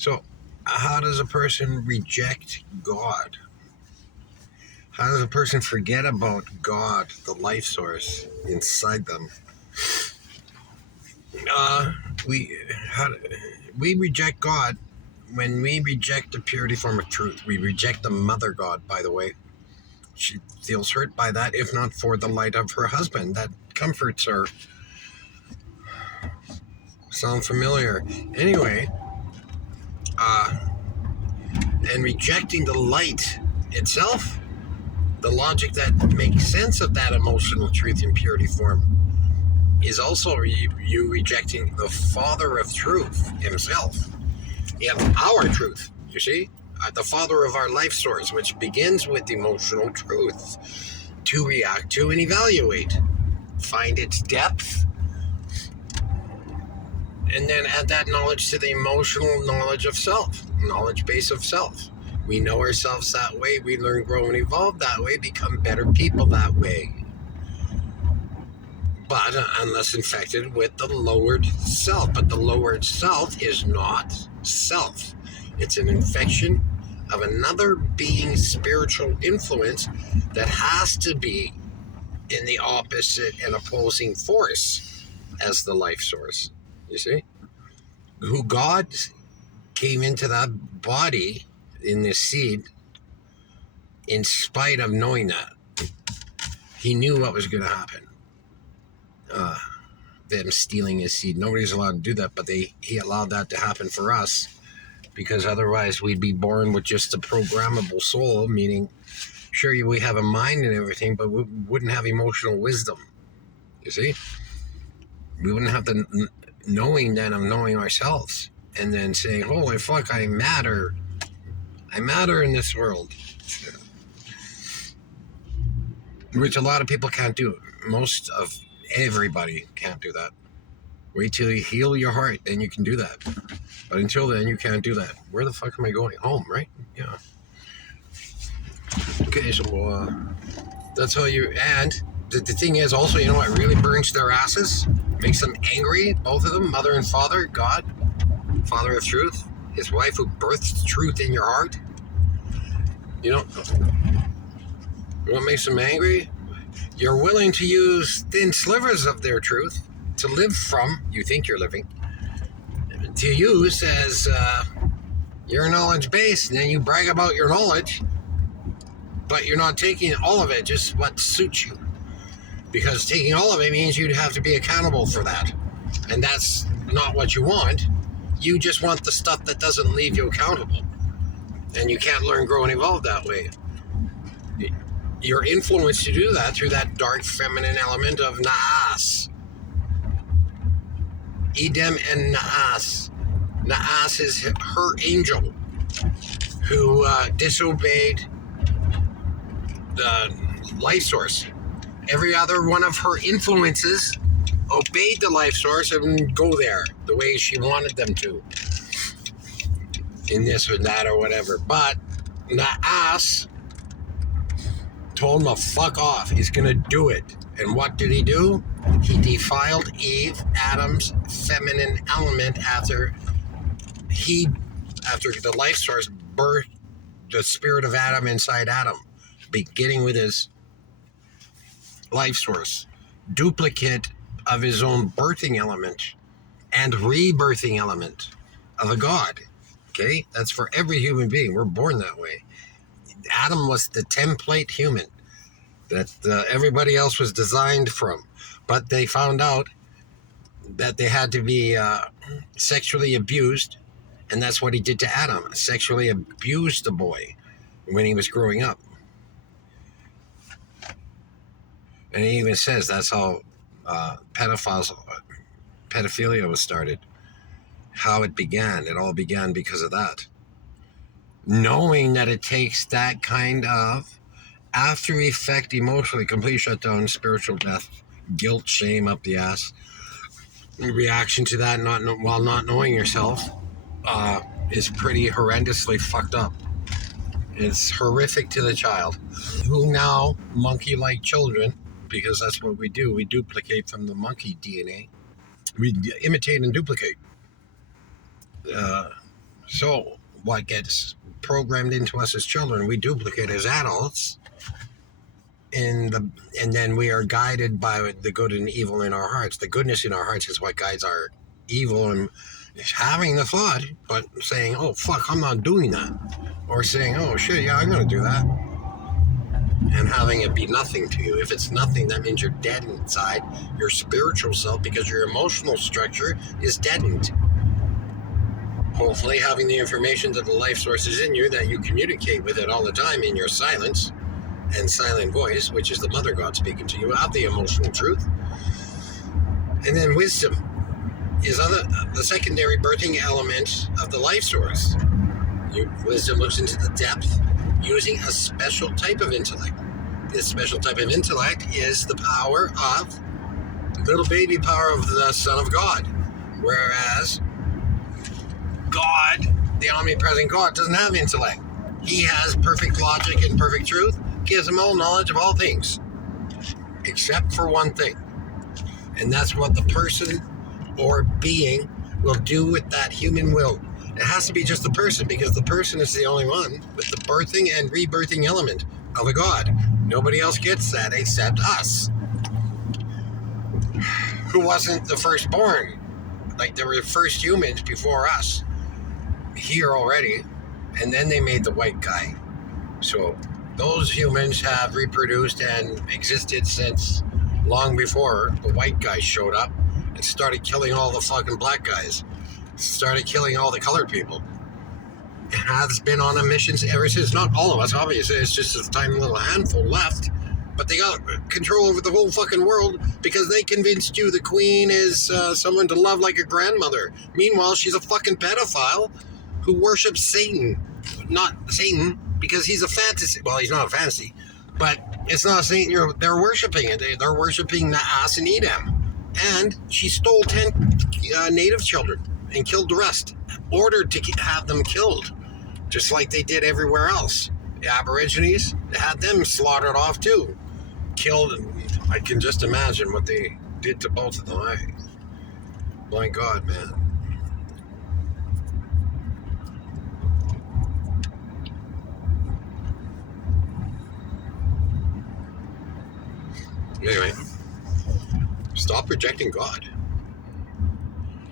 So, how does a person reject God? How does a person forget about God, the life source inside them? Uh, we how, we reject God when we reject the purity form of truth. We reject the mother God, by the way. She feels hurt by that, if not for the light of her husband that comforts her. Sound familiar? Anyway, uh, and rejecting the light itself, the logic that makes sense of that emotional truth in purity form, is also you rejecting the Father of Truth himself and our truth, you see? The Father of our life source, which begins with emotional truth to react to and evaluate, find its depth, and then add that knowledge to the emotional knowledge of self, knowledge base of self. We know ourselves that way, we learn, grow, and evolve that way, become better people that way. But unless infected with the lowered self. But the lowered self is not self. It's an infection of another being's spiritual influence that has to be in the opposite and opposing force as the life source. You see? Who God came into that body in this seed in spite of knowing that. He knew what was going to happen. Them stealing his seed. Nobody's allowed to do that, but he allowed that to happen for us because otherwise we'd be born with just a programmable soul, meaning, sure, we have a mind and everything, but we wouldn't have emotional wisdom. You see? We wouldn't have the knowing then of knowing ourselves and then saying, holy fuck, I matter. I matter in this world. Which a lot of people can't do. Most of everybody can't do that. Wait till you heal your heart, then you can do that. But until then, you can't do that. Where the fuck am I going? Home, right? Yeah. Okay, so that's how you... And the thing is also, you know what really burns their asses? Makes them angry, both of them, mother and father, God, Father of Truth, his wife who births truth in your heart. You know what makes them angry? You're willing to use thin slivers of their truth to live from, you think you're living, to use as your knowledge base, and then you brag about your knowledge, but you're not taking all of it, just what suits you. Because taking all of it means you'd have to be accountable for that. And that's not what you want. You just want the stuff that doesn't leave you accountable. And you can't learn, grow, and evolve that way. You're influenced to do that through that dark feminine element of Naas. Edom and Naas. Naas is her angel who disobeyed the life source. Every other one of her influences obeyed the life source and go there the way she wanted them to. In this or that or whatever. But Naas told him to fuck off. He's going to do it. And what did he do? He defiled Eve, Adam's feminine element, after the life source birthed the spirit of Adam inside Adam, beginning with his life source, duplicate of his own birthing element and rebirthing element of a God. Okay? That's for every human being. We're born that way. Adam was the template human that everybody else was designed from. But they found out that they had to be sexually abused, and that's what he did to Adam. Sexually abused the boy when he was growing up. And he even says that's how pedophilia was started. How it began. It all began because of that. Knowing that it takes that kind of after effect, emotionally, complete shutdown, spiritual death, guilt, shame up the ass, reaction to that, while not knowing yourself, is pretty horrendously fucked up. It's horrific to the child, who now, monkey-like children, because that's what we do, we duplicate from the monkey DNA. We imitate and duplicate. So what gets programmed into us as children, we duplicate as adults, and then we are guided by the good and evil in our hearts. The goodness in our hearts is what guides our evil, and having the thought, but saying, "Oh fuck, I'm not doing that," or saying, "Oh shit, yeah, I'm gonna do that," and having it be nothing to you. If it's nothing, that means you're dead inside your spiritual self, because your emotional structure is deadened. Hopefully, having the information that the life source is in you, that you communicate with it all the time in your silence and silent voice, which is the Mother God speaking to you, of the emotional truth. And then wisdom is the secondary birthing element of the life source. Wisdom looks into the depth using a special type of intellect. This special type of intellect is the power of, little baby power of the Son of God. Whereas God, the omnipresent God, doesn't have intellect. He has perfect logic and perfect truth, gives him all knowledge of all things, except for one thing. And that's what the person or being will do with that human will. It has to be just the person, because the person is the only one with the birthing and rebirthing element of a God. Nobody else gets that except us, who wasn't the firstborn. Like, there were first humans before us here already, and then they made the white guy. So those humans have reproduced and existed since long before the white guy showed up and started killing all the fucking black guys, started killing all the colored people. It has been on a mission ever since. Not all of us, obviously. It's just a tiny little handful left. But they got control over the whole fucking world because they convinced you the queen is someone to love like a grandmother. Meanwhile, she's a fucking pedophile who worships Satan. Not Satan, because he's a fantasy. Well, he's not a fantasy. But it's not Satan. They're worshipping it. They're worshipping the ass and Edom. And she stole 10 native children and killed the rest. Ordered to have them killed, just like they did everywhere else. The Aborigines, they had them slaughtered off too. Killed, and I can just imagine what they did to both of them. My God, man. Anyway, stop rejecting God.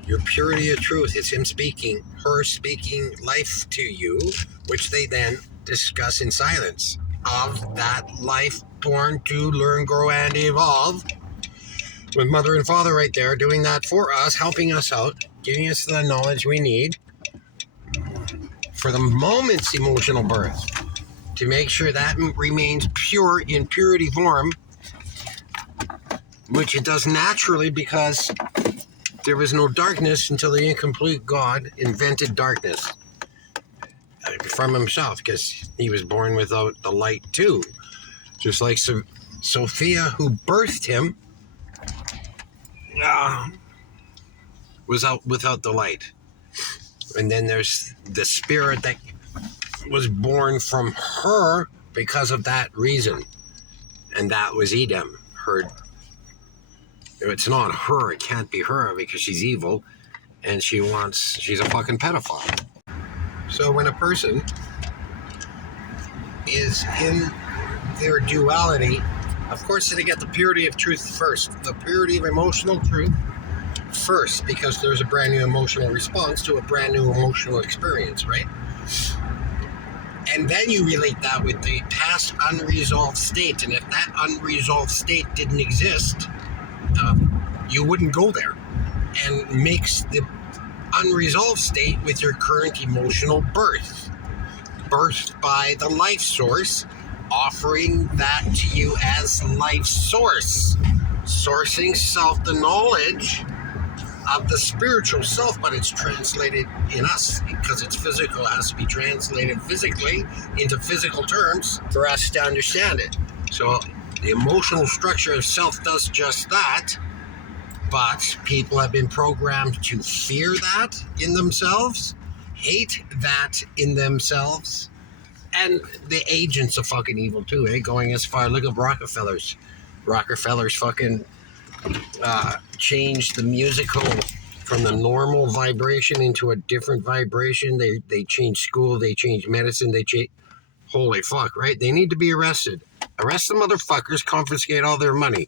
Your purity of truth is him speaking, her speaking life to you, which they then discuss in silence. Of that life born to learn, grow, and evolve, with mother and father right there doing that for us, helping us out, giving us the knowledge we need for the moment's emotional birth, to make sure that remains pure in purity form, which it does naturally, because there was no darkness until the incomplete God invented darkness from himself, because he was born without the light too. Just like Sophia, who birthed him, was out without the light. And then there's the spirit that was born from her because of that reason. And that was Edom. It's not her, it can't be her, because she's evil and she's a fucking pedophile. So when a person is in their duality, of course they get the purity of truth first, the purity of emotional truth first, because there's a brand new emotional response to a brand new emotional experience, right? And then you relate that with the past unresolved state, and if that unresolved state didn't exist, you wouldn't go there and mix the unresolved state with your current emotional birth, birthed by the life source, offering that to you as life source, sourcing self, the knowledge of the spiritual self, but it's translated in us because it's physical. It has to be translated physically into physical terms for us to understand it. So the emotional structure of self does just that, but people have been programmed to fear that in themselves, hate that in themselves, and the agents of fucking evil too, going as far, look at Rockefeller's fucking changed the musical from the normal vibration into a different vibration. They change school, they change medicine, they change. Holy fuck, right? They need to be arrested. Arrest the motherfuckers, confiscate all their money.